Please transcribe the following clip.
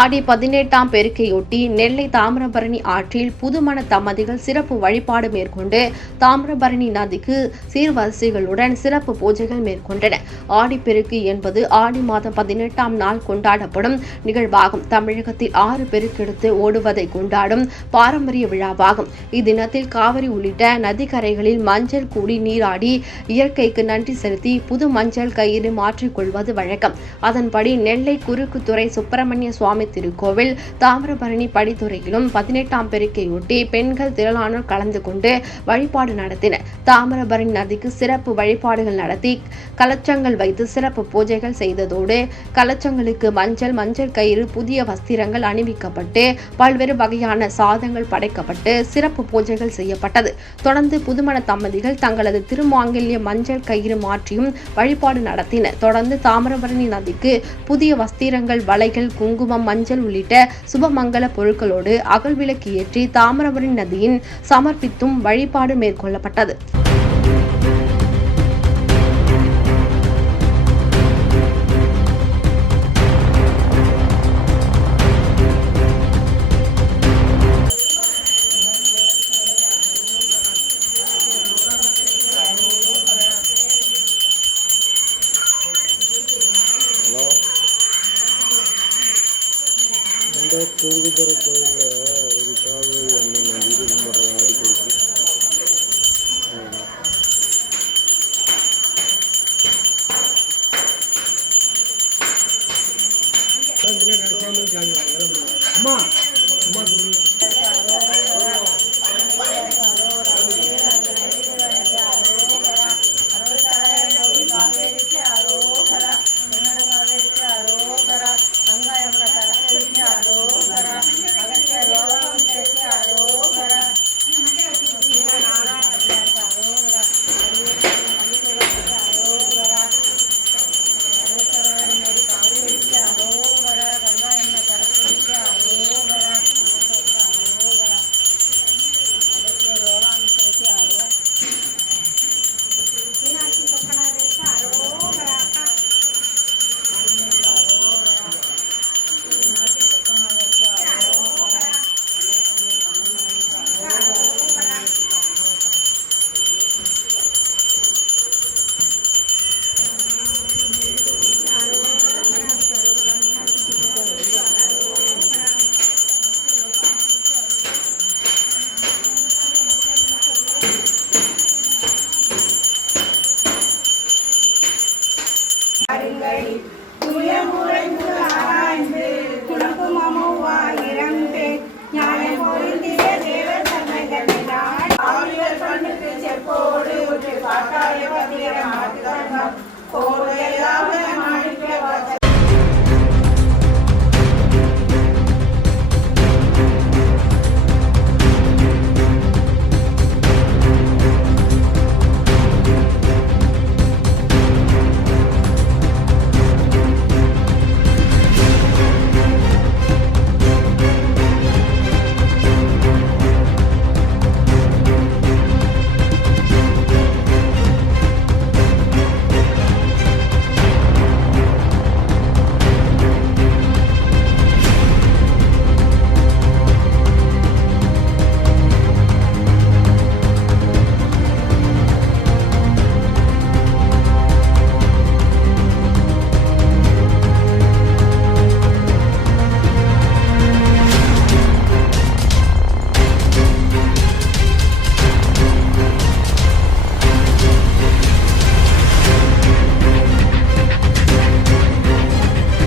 ஆடி 18ஆம் பெருக்கையொட்டி நெல்லை தாமிரபரணி ஆற்றில் புதுமண தம்பதிகள் சிறப்பு வழிபாடு மேற்கொண்டு தாமிரபரணி நதிக்கு சீர்வரிசைகளுடன் சிறப்பு பூஜைகள் மேற்கொண்டனர். ஆடிப்பெருக்கு என்பது ஆடி மாதம் 18ஆம் நாள் கொண்டாடப்படும் நிகழ்வாகும். தமிழகத்தில் 6 பெருக்கெடுத்து ஓடுவதை கொண்டாடும் பாரம்பரிய விழாவாகும். இத்தினத்தில் காவிரி உள்ளிட்ட நதிக்கரைகளில் மஞ்சள் கூடி நீராடி இயற்கைக்கு நன்றி செலுத்தி புது மஞ்சள் கயிறு மாற்றிக்கொள்வது வழக்கம். அதன்படி நெல்லை குறுக்குத்துறை சுப்பிரமணிய சுவாமி திருக்கோவில் தாமிரபரணி படித்துறையிலும் 18ஆம் பெருக்கையொட்டி பெண்கள் திரளானோர் கலந்து கொண்டு வழிபாடு நடத்தினர். தாமிரபரணி நதிக்கு சிறப்பு வழிபாடுகள் நடத்தி கலச்சங்கள் வைத்து சிறப்பு பூஜைகள் செய்ததோடு கலச்சங்களுக்கு மஞ்சள் கயிறு புதிய வஸ்திரங்கள் அணிவிக்கப்பட்டு பல்வேறு வகையான சாதங்கள் படைக்கப்பட்டு சிறப்பு பூஜைகள் செய்யப்பட்டது. தொடர்ந்து புதுமண தம்பதிகள் தங்களது திருமாங்கல்ய மஞ்சள் கயிறு மாற்றியும் வழிபாடு நடத்தினர். தொடர்ந்து தாமிரபரணி நதிக்கு புதிய வஸ்திரங்கள், வளைகள், குங்குமம், மஞ்சள் உள்ளிட்ட சுபமங்கல பொருட்களோடு அகல் விளக்கு ஏற்றி தாமிரபரணி நதியின் சமர்ப்பித்தும் வழிபாடு மேற்கொள்ளப்பட்டது. இந்த குறுகுத்துறை கோயிலில் இது காவேரி அண்ணன் இது கும்பிட்ற ஆடிப்பெருக்கு. அம்மா அம்மா